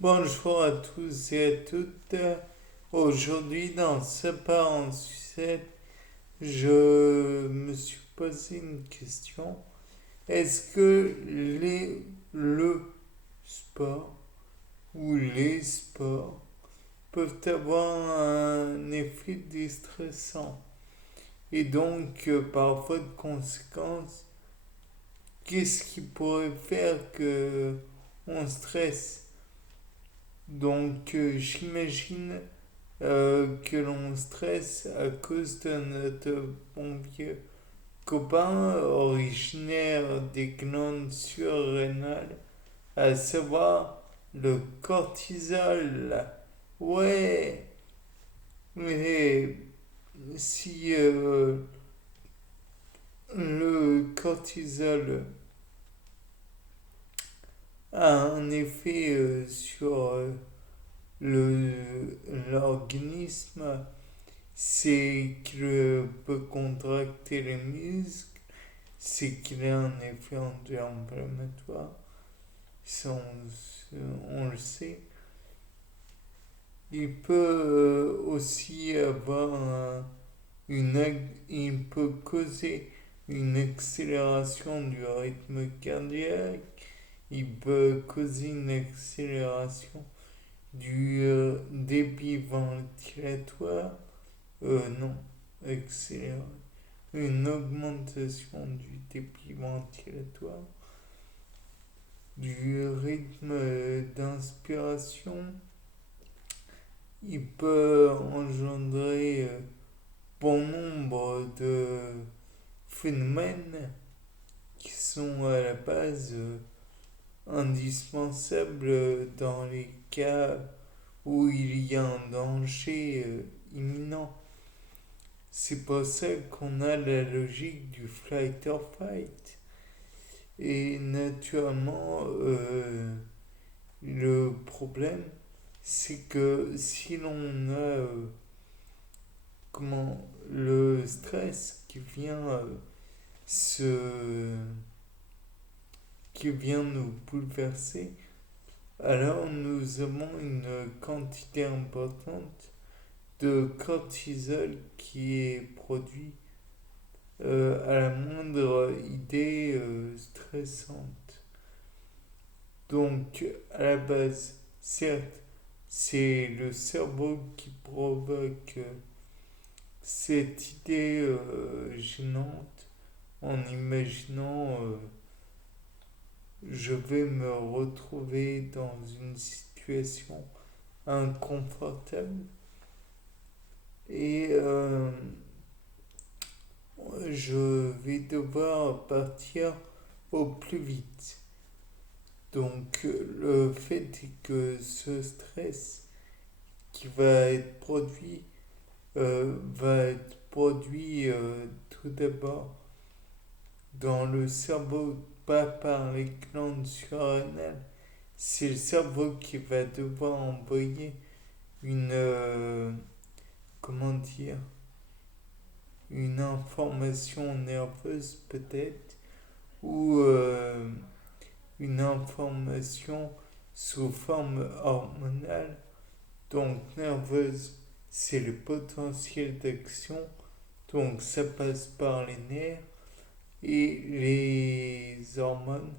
Bonjour à tous et à toutes. Aujourd'hui, dans ce pas en sucette, je me suis posé une question. Est-ce que le sport ou les sports peuvent avoir un effet déstressant et donc par voie de conséquence, qu'est-ce qui pourrait faire que on stresse? Donc j'imagine que l'on stresse à cause de notre bon vieux copain originaire des glandes surrénales, à savoir le cortisol. Ouais, mais si le cortisol a un effet sur le l'organisme, c'est qu'il peut contracter les muscles, c'est qu'il a un effet anti-inflammatoire, ça on le sait. Il peut aussi avoir il peut causer une accélération du rythme cardiaque, il peut causer une accélération du débit ventilatoire, non, accélérer, une augmentation du débit ventilatoire, du rythme d'inspiration. Il peut engendrer bon nombre de phénomènes qui sont à la base indispensables dans les cas où il y a un danger imminent. C'est pour ça qu'on a la logique du flight or fight. Et naturellement, le problème, c'est que si l'on a comment le stress se, qui vient nous bouleverser, alors nous avons une quantité importante de cortisol qui est produit à la moindre idée stressante. Donc, à la base, certes, c'est le cerveau qui provoque cette idée gênante en imaginant je vais me retrouver dans une situation inconfortable et je vais devoir partir au plus vite. Donc le fait est que ce stress qui va être produit tout d'abord dans le cerveau, pas par les glandes surrénales. C'est le cerveau qui va devoir envoyer une, comment dire, une information nerveuse peut-être, ou une information sous forme hormonale. Donc nerveuse, c'est le potentiel d'action, donc ça passe par les nerfs, et les hormones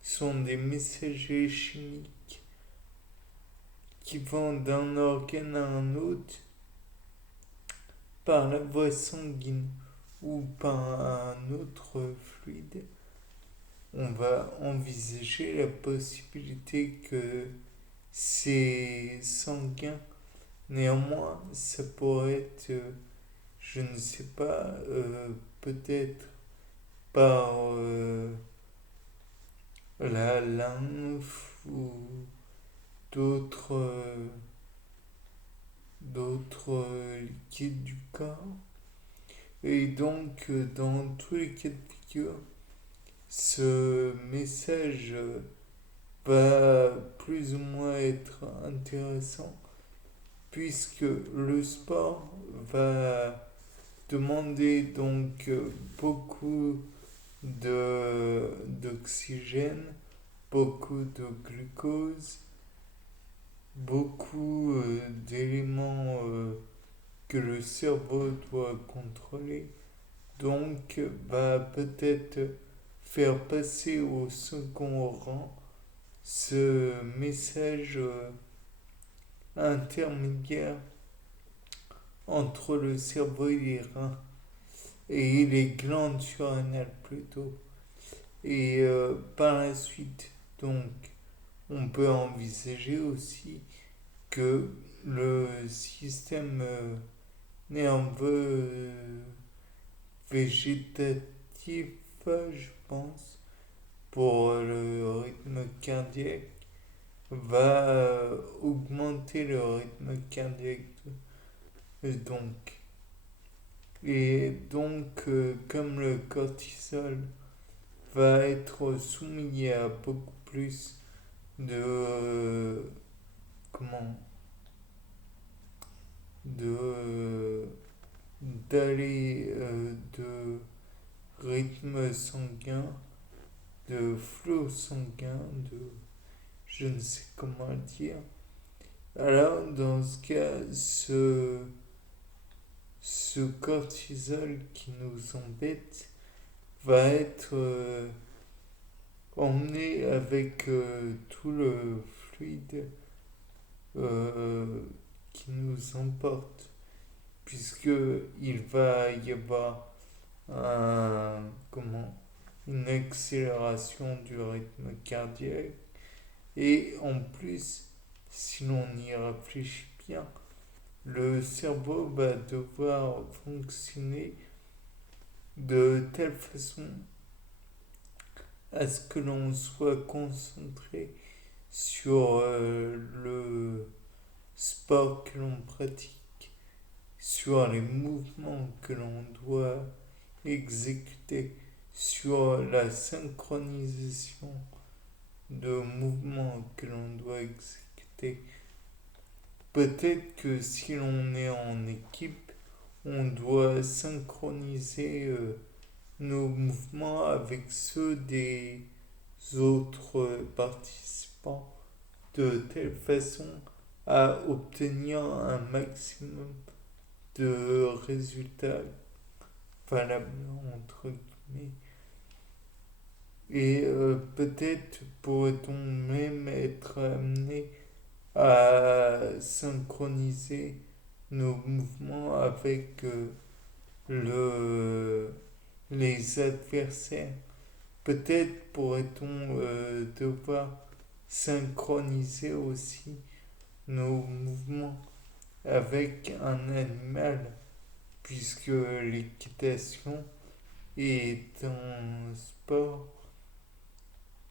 sont des messagers chimiques qui vont d'un organe à un autre par la voie sanguine ou par un autre fluide. On va envisager la possibilité que c'est sanguin. Néanmoins, ça pourrait être, je ne sais pas, peut-être par la lymphe ou d'autres liquides du corps. Et donc, dans tous les cas de figure, ce message va plus ou moins être intéressant puisque le sport va demander donc beaucoup d'oxygène, beaucoup de glucose beaucoup d'éléments que le cerveau doit contrôler. Donc, va peut-être faire passer au second rang ce message intermédiaire entre le cerveau et les reins, et les glandes surrénales plutôt. Et par la suite, donc, on peut envisager aussi que le système nerveux végétatif, je pense, pour le rythme cardiaque, va augmenter le rythme cardiaque. Donc, et donc, comme le cortisol va être soumis à beaucoup plus de comment de d'aller de rythme sanguin, de flot sanguin, de je ne sais comment le dire. Alors dans ce cas, ce cortisol qui nous embête va être emmené avec tout le fluide euh, qui nous emporte, puisque il va y avoir un, comment, une accélération du rythme cardiaque. Et en plus, si l'on y réfléchit bien, le cerveau va devoir fonctionner de telle façon à ce que l'on soit concentré sur le sport que l'on pratique, sur les mouvements que l'on doit exécuter, sur la synchronisation de mouvements que l'on doit exécuter. Peut-être que si l'on est en équipe, on doit synchroniser nos mouvements avec ceux des autres participants de telle façon à obtenir un maximum de résultats valables entre guillemets. Et peut-être pourrait-on même être amené à synchroniser nos mouvements avec le, les adversaires. Peut-être pourrait-on devoir synchroniser aussi nos mouvements avec un animal, puisque l'équitation est un sport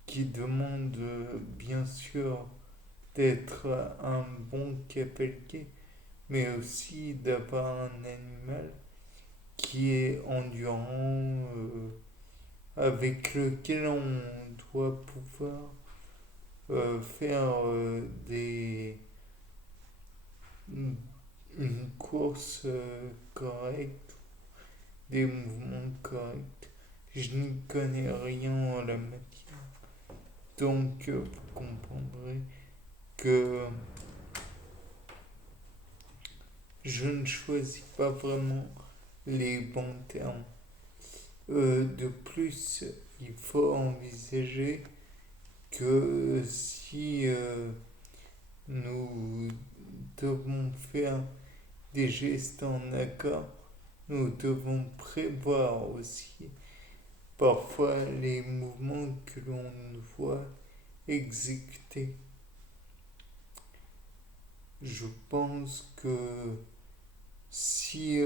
qui demande bien sûr d'être un bon cavalier, mais aussi d'avoir un animal qui est endurant, avec lequel on doit pouvoir faire une course correcte, des mouvements corrects. Je n'y connais rien en la matière. Donc, vous comprendrez que je ne choisis pas vraiment les bons termes. De plus, il faut envisager que si nous devons faire des gestes en accord, nous devons prévoir aussi parfois les mouvements que l'on voit exécuter. Je pense que si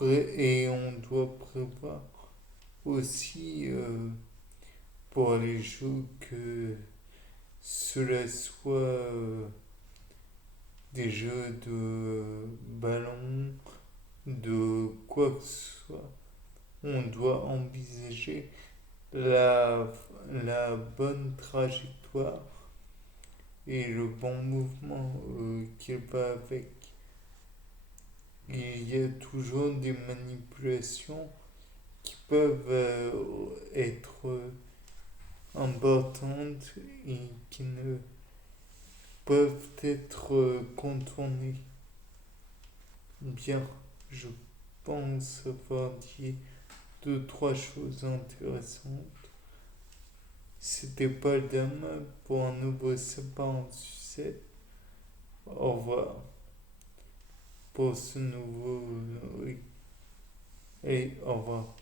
et on doit prévoir aussi pour les jeux que cela soit des jeux de ballon, de quoi que ce soit. On doit envisager la, la bonne trajectoire et le bon mouvement qui va avec. Il y a toujours des manipulations qui peuvent être importantes et qui ne peuvent être contournés. Bien, je pense avoir dit deux, trois choses intéressantes. C'était pas le dame pour un nouveau sapin en sucette. Au revoir pour ce nouveau. Oui. Et au revoir.